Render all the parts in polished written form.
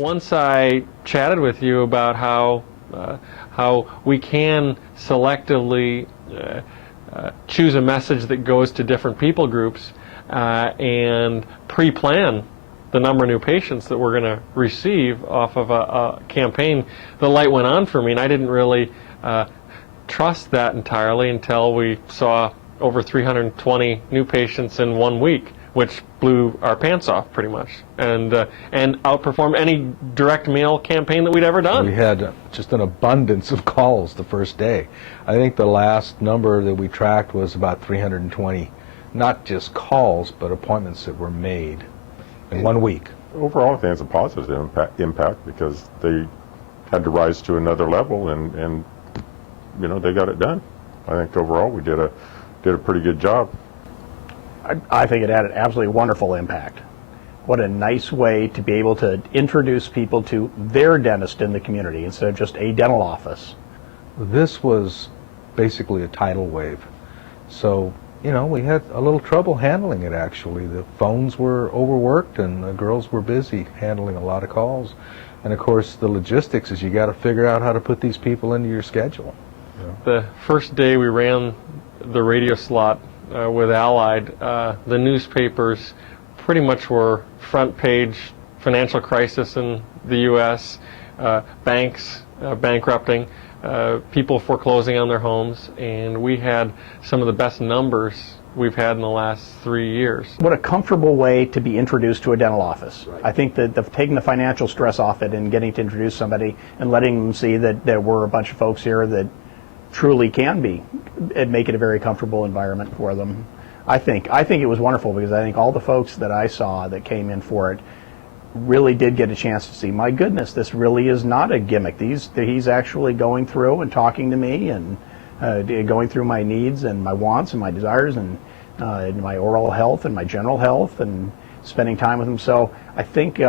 Once I chatted with you about how we can selectively choose a message that goes to different people groups and pre-plan the number of new patients that we're going to receive off of a campaign, the light went on for me, and I didn't really trust that entirely until we saw over 320 new patients in 1 week, which blew our pants off pretty much, and outperformed any direct mail campaign that we'd ever done. We had just an abundance of calls the first day. I think the last number that we tracked was about 320, not just calls, but appointments that were made in 1 week. Overall, I think it's a positive impact because they had to rise to another level, and you know, they got it done. I think overall we did a pretty good job. I think it had an absolutely wonderful impact. What a nice way to be able to introduce people to their dentist in the community instead of just a dental office. This was basically a tidal wave. So, you know, we had a little trouble handling it actually. The phones were overworked and the girls were busy handling a lot of calls. And of course the logistics is you got to figure out how to put these people into your schedule. You know? The first day we ran the radio slot with Allied, the newspapers pretty much were front page financial crisis in the U.S., banks bankrupting, people foreclosing on their homes, and we had some of the best numbers we've had in the last 3 years. What a comfortable way to be introduced to a dental office. Right. I think that taking the financial stress off it and getting to introduce somebody and letting them see that there were a bunch of folks here that truly can be, and make it a very comfortable environment for them. I think it was wonderful because I think all the folks that I saw that came in for it really did get a chance to see, my goodness, this really is not a gimmick. He's actually going through and talking to me and going through my needs and my wants and my desires and my oral health and my general health and spending time with him. So I think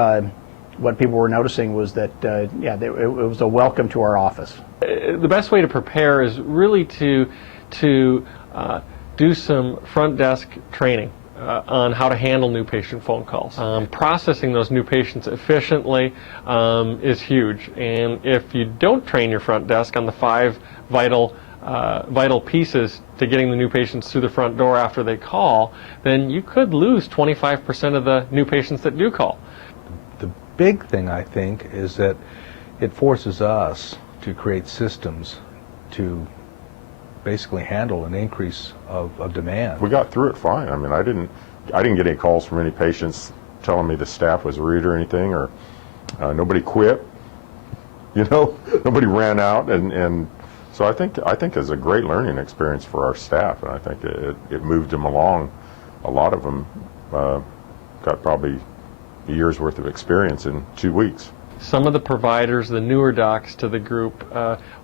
what people were noticing was that, it was a welcome to our office. The best way to prepare is really to do some front desk training on how to handle new patient phone calls. Processing those new patients efficiently is huge, and if you don't train your front desk on the 5 vital pieces to getting the new patients through the front door after they call, then you could lose 25% of the new patients that do call. The big thing, I think, is that it forces us to create systems to basically handle an increase of demand. We got through it fine. I mean, I didn't get any calls from any patients telling me the staff was rude or anything, or nobody quit. You know, nobody ran out, and so I think it's a great learning experience for our staff, and I think it moved them along. A lot of them got probably a year's worth of experience in 2 weeks. Some of the providers, the newer docs to the group,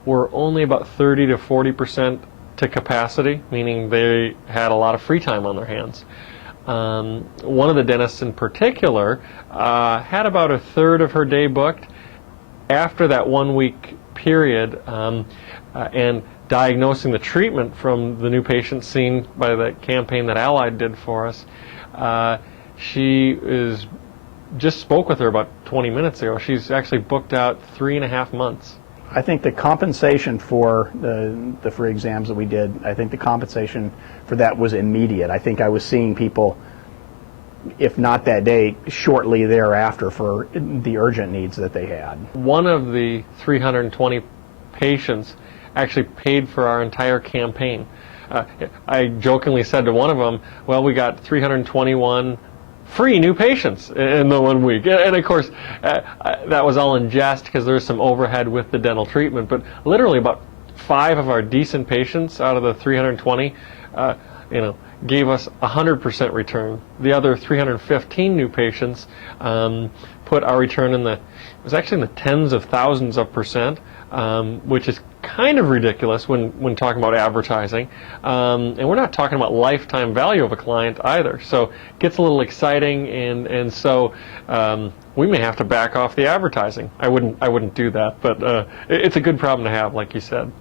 were only about 30 to 40% to capacity, meaning they had a lot of free time on their hands. One of the dentists in particular had about a third of her day booked. After that 1 week period, and diagnosing the treatment from the new patients seen by the campaign that Allied did for us, she just spoke with her about 20 minutes ago. She's actually booked out 3.5 months. I think the compensation for the free exams that we did, I think the compensation for that was immediate. I think I was seeing people, if not that day, shortly thereafter for the urgent needs that they had. One of the 320 patients actually paid for our entire campaign. I jokingly said to one of them, well, we got 321 free new patients in the 1 week. And of course, that was all in jest because there's some overhead with the dental treatment, but literally about 5 of our decent patients out of the 320, gave us 100% return. The other 315 new patients put our return it was actually in the tens of thousands of percent, which is kind of ridiculous when talking about advertising. And we're not talking about lifetime value of a client either. So it gets a little exciting, and so we may have to back off the advertising. I wouldn't do that, but it's a good problem to have, like you said.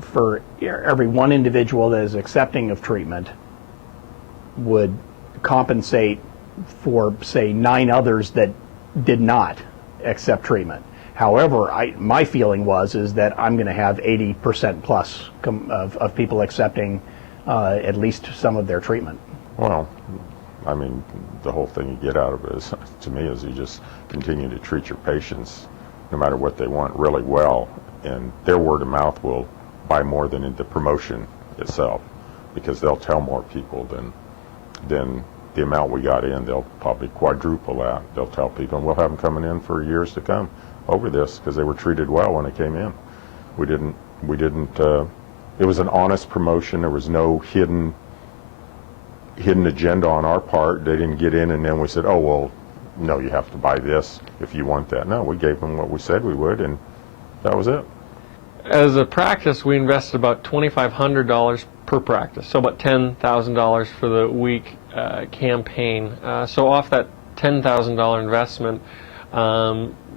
For every one individual that is accepting of treatment would compensate for, say, 9 others that did not. accept treatment. However, my feeling is that I'm going to have 80% plus of people accepting at least some of their treatment. Well, I mean, the whole thing you get out of it is, to me, is you just continue to treat your patients, no matter what they want, really well, and their word of mouth will buy more than in the promotion itself, because they'll tell more people than the amount we got in. They'll probably quadruple that. They'll tell people, and we'll have them coming in for years to come over this because they were treated well when they came in. We didn't. It was an honest promotion. There was no hidden agenda on our part. They didn't get in and then we said, oh, well, no, you have to buy this if you want that. No, we gave them what we said we would, and that was it. As a practice, we invested about $2,500 per practice, so about $10,000 for the week campaign. So off that $10,000 investment,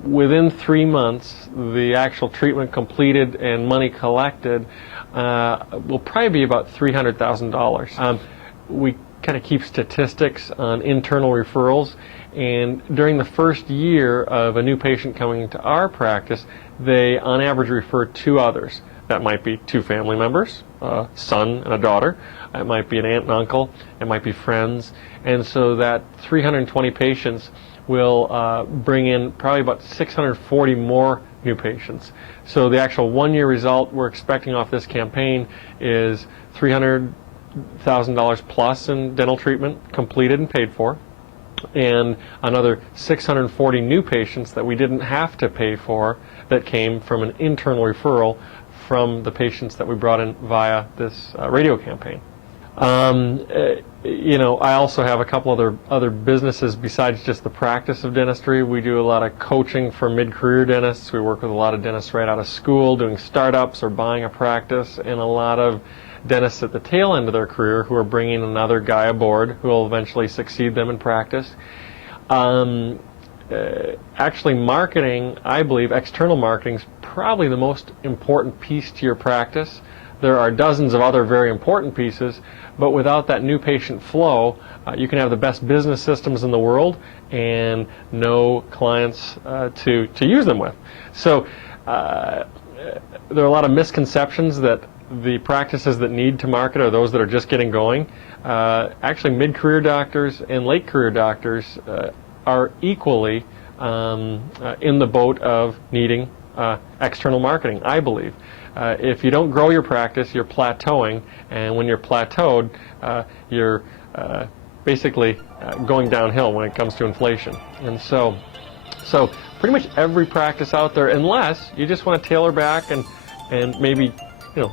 within 3 months, the actual treatment completed and money collected will probably be about $300,000. We kind of keep statistics on internal referrals, and during the first year of a new patient coming into our practice, they on average refer 2 others. That might be 2 family members, a son and a daughter. It might be an aunt and uncle. It might be friends. And so that 320 patients will bring in probably about 640 more new patients. So the actual 1-year result we're expecting off this campaign is $300,000 plus in dental treatment completed and paid for, and another 640 new patients that we didn't have to pay for that came from an internal referral from the patients that we brought in via this radio campaign. You know, I also have a couple other businesses besides just the practice of dentistry. We do a lot of coaching for mid-career dentists. We work with a lot of dentists right out of school doing startups or buying a practice, and a lot of dentists at the tail end of their career who are bringing another guy aboard who will eventually succeed them in practice. Actually, marketing, I believe, external marketing is probably the most important piece to your practice. There are dozens of other very important pieces, but without that new patient flow, you can have the best business systems in the world and no clients to use them with. So there are a lot of misconceptions that the practices that need to market are those that are just getting going. Actually, mid-career doctors and late-career doctors are equally in the boat of needing external marketing, I believe. If you don't grow your practice, you're plateauing, and when you're plateaued, you're basically going downhill when it comes to inflation. And so pretty much every practice out there, unless you just want to tailor back and maybe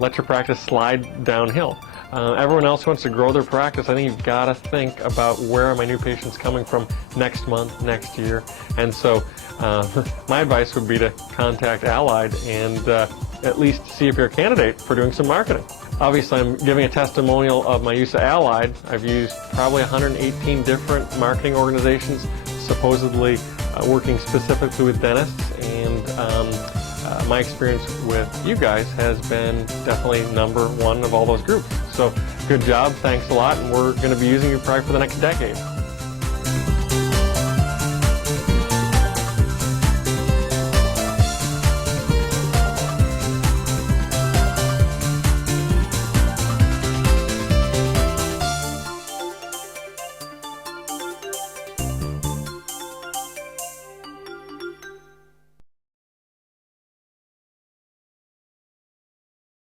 let your practice slide downhill. Everyone else wants to grow their practice. I think you've got to think about where are my new patients coming from next month, next year. And so my advice would be to contact Allied and at least see if you're a candidate for doing some marketing. Obviously, I'm giving a testimonial of my use of Allied. I've used probably 118 different marketing organizations, supposedly working specifically with dentists, and my experience with you guys has been definitely #1 of all those groups. So good job, thanks a lot, and we're going to be using you probably for the next decade.